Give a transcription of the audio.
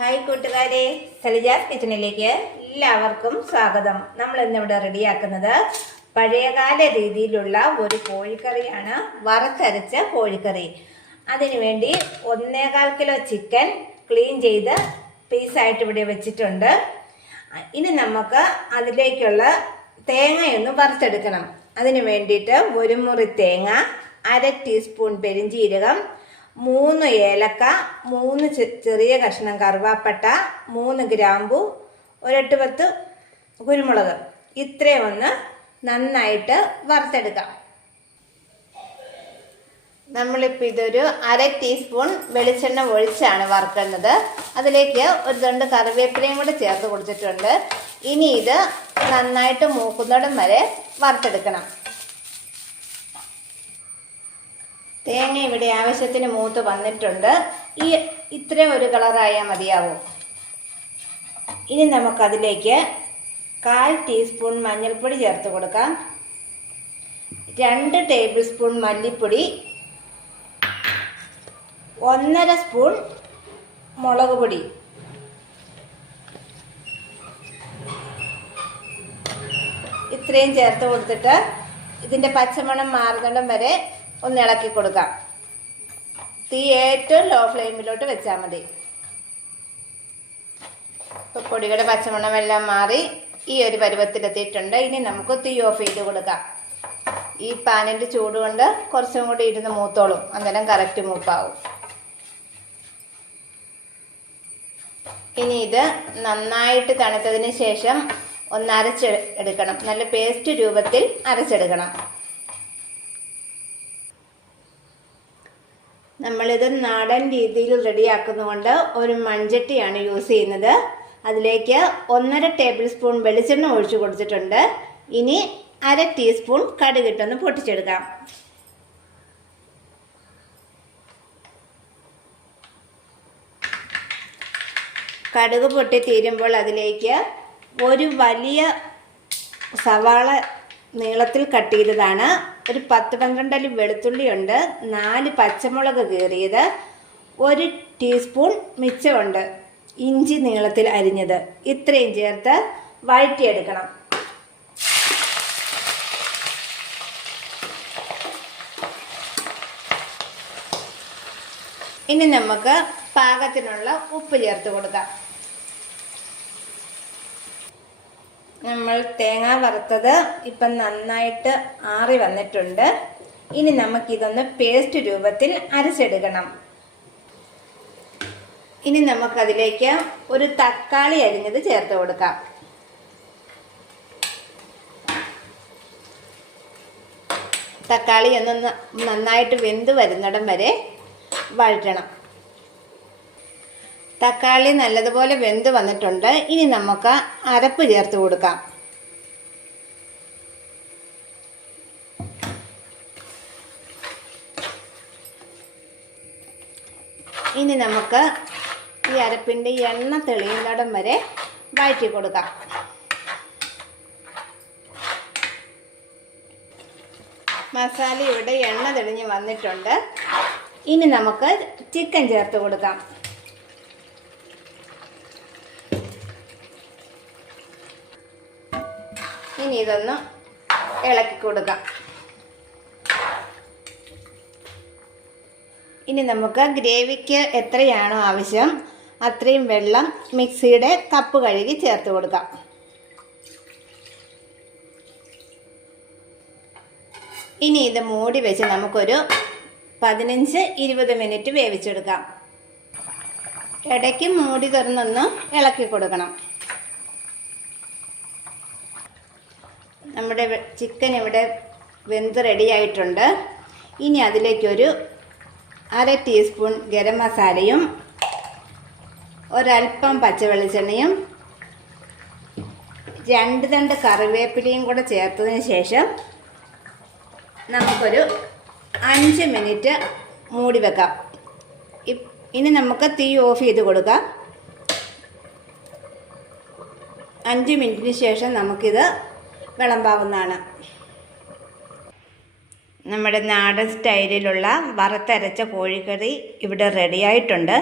Hi കൂട്ടുകാരെ. സലിജാസ് കിച്ചണിലേക്ക് എല്ലാവർക്കും സ്വാഗതം. നമ്മൾ ഇന്നിവിടെ റെഡിയാക്കുന്നത് പഴയകാല രീതിയിലുള്ള ഒരു കോഴിക്കറിയാണ്. വറുത്തരച്ച കോഴിക്കറി. അതിനുവേണ്ടി ഒന്നേകാൽ കിലോ ചിക്കൻ ക്ലീൻ ചെയ്ത് പീസായിട്ട് ഇവിടെ വെച്ചിട്ടുണ്ട്. ഇനി നമുക്ക് അതിലേക്കുള്ള തേങ്ങയൊന്ന് വറുത്തെടുക്കണം. അതിന് വേണ്ടിയിട്ട് ഒരു മുറി തേങ്ങ അര ടീസ്പൂൺ പെരിഞ്ചീരകം മൂന്ന് ഏലക്ക മൂന്ന് ചെറിയ കഷ്ണം കറുവാപ്പട്ട മൂന്ന് ഗ്രാമ്പു ഒരെട്ട് പത്ത് കുരുമുളക്. ഇത്രയും ഒന്ന് നന്നായിട്ട് വറുത്തെടുക്കാം. നമ്മളിപ്പോൾ ഇതൊരു അര ടീസ്പൂൺ വെളിച്ചെണ്ണ ഒഴിച്ചാണ് വറുക്കുന്നത്. അതിലേക്ക് ഒരു രണ്ട് കറിവേപ്പിലയും കൂടെ ചേർത്ത് കൊടുത്തിട്ടുണ്ട്. ഇനി ഇത് നന്നായിട്ട് മൂക്കുന്നിടം വരെ വറുത്തെടുക്കണം. തേങ്ങ ഇവിടെ ആവശ്യത്തിന് മൂത്ത് വന്നിട്ടുണ്ട്. ഈ ഇത്ര ഒരു കളറായാൽ മതിയാവും. ഇനി നമുക്കതിലേക്ക് കാൽ ടീസ്പൂൺ മഞ്ഞൾപ്പൊടി ചേർത്ത് കൊടുക്കാം. രണ്ട് ടേബിൾ സ്പൂൺ മല്ലിപ്പൊടി. ഒന്നര സ്പൂൺ മുളക് പൊടി. ഇത്രയും ചേർത്ത് കൊടുത്തിട്ട് ഇതിന്റെ പച്ചമണം മാറുന്നിടം വരെ ഒന്ന് ഇളക്കി കൊടുക്കാം. തീ ഏറ്റവും ലോ ഫ്ലെയിമിലോട്ട് വെച്ചാൽ മതി. ഇപ്പോൾ പൊടിയുടെ പച്ചമണമെല്ലാം മാറി ഈ ഒരു പരുവത്തിലെത്തിയിട്ടുണ്ട് ഇനി നമുക്ക് തീ ഓഫ് ചെയ്ത് കൊടുക്കാം. ഈ പാനിന്റെ ചൂട് കൊണ്ട് കുറച്ചും കൂടി ഇരുന്ന് മൂത്തോളും. അന്നേരം കറക്റ്റ് മൂപ്പാവും. ഇനി ഇത് നന്നായിട്ട് തണുത്തതിന് ശേഷം ഒന്ന് അരച്ച് എടുക്കണം. നല്ല പേസ്റ്റ് രൂപത്തിൽ അരച്ചെടുക്കണം. നമ്മളിത് നാടൻ രീതിയിൽ റെഡിയാക്കുന്നതുകൊണ്ട് ഒരു മൺചട്ടിയാണ് യൂസ് ചെയ്യുന്നത്. അതിലേക്ക് ഒന്നര ടേബിൾ സ്പൂൺ വെളിച്ചെണ്ണ ഒഴിച്ചു കൊടുത്തിട്ടുണ്ട്. ഇനി അര ടീസ്പൂൺ കടുകിട്ടൊന്ന് പൊട്ടിച്ചെടുക്കാം. കടുക് പൊട്ടി തീരുമ്പോൾ അതിലേക്ക് ഒരു വലിയ സവാള നീളത്തിൽ കട്ട് ചെയ്തതാണ്. ഒരു പത്ത് പന്ത്രണ്ടല്ലി വെളുത്തുള്ളിയുണ്ട് നാല് പച്ചമുളക് കീറിയത്. ഒരു ടീസ്പൂൺ മിച്ചമുണ്ട് ഇഞ്ചി നീളത്തിൽ അരിഞ്ഞത്. ഇത്രയും ചേർത്ത് വഴറ്റിയെടുക്കണം. ഇനി നമുക്ക് പാകത്തിനുള്ള ഉപ്പ് ചേർത്ത് കൊടുക്കാം. നമ്മൾ തേങ്ങ വറുത്തത് ഇപ്പൊ നന്നായിട്ട് ആറി വന്നിട്ടുണ്ട്. ഇനി നമുക്കിതൊന്ന് പേസ്റ്റ് രൂപത്തിൽ അരച്ചെടുക്കണം. ഇനി നമുക്കതിലേക്ക് ഒരു തക്കാളി അരിഞ്ഞത് ചേർത്ത് കൊടുക്കാം. തക്കാളി ഒന്ന് നന്നായിട്ട് വെന്ത് വരുന്നിടം വരെ വഴറ്റണം. തക്കാളി നല്ലതുപോലെ വെന്ത് വന്നിട്ടുണ്ട്. ഇനി നമുക്ക് അരപ്പ് ചേർത്ത് കൊടുക്കാം. ഇനി നമുക്ക് ഈ അരപ്പിന്റെ എണ്ണ തെളിയുന്നിടം വരെ വഴറ്റി കൊടുക്കാം. മസാല ഇവിടെ എണ്ണ തെളിഞ്ഞ് വന്നിട്ടുണ്ട്. ഇനി നമുക്ക് ചിക്കൻ ചേർത്ത് കൊടുക്കാം. ഇനി ഇതൊന്ന് ഇളക്കി കൊടുക്കാം. ഇനി നമുക്ക് ഗ്രേവിക്ക് എത്രയാണോ ആവശ്യം അത്രയും വെള്ളം മിക്സിയുടെ കപ്പ് കഴുകി ചേർത്ത് കൊടുക്കാം. ഇനി ഇത് മൂടി വെച്ച് നമുക്കൊരു പതിനഞ്ച് ഇരുപത് മിനിറ്റ് വേവിച്ചെടുക്കാം. ഇടയ്ക്ക് മൂടി തുറന്നൊന്ന് ഇളക്കി കൊടുക്കണം. നമ്മുടെ ചിക്കൻ ഇവിടെ വെന്ത് റെഡിയായിട്ടുണ്ട്. ഇനി അതിലേക്കൊരു അര ടീസ്പൂൺ ഗരം മസാലയും ഒരൽപ്പം പച്ചവെളിച്ചെണ്ണയും രണ്ട് തണ്ട് കറിവേപ്പിലയും കൂടെ ചേർത്തതിന് ശേഷം നമുക്കൊരു അഞ്ച് മിനിറ്റ് മൂടി വെക്കാം. ഇനി നമുക്ക് തീ ഓഫ് ചെയ്ത് കൊടുക്കാം. അഞ്ച് മിനിറ്റിന് ശേഷം നമുക്കിത് വിളമ്പാവുന്നതാണ്. നമ്മുടെ നാടൻ സ്റ്റൈലിലുള്ള വറുത്തരച്ച കോഴിക്കറി ഇവിടെ റെഡിയായിട്ടുണ്ട്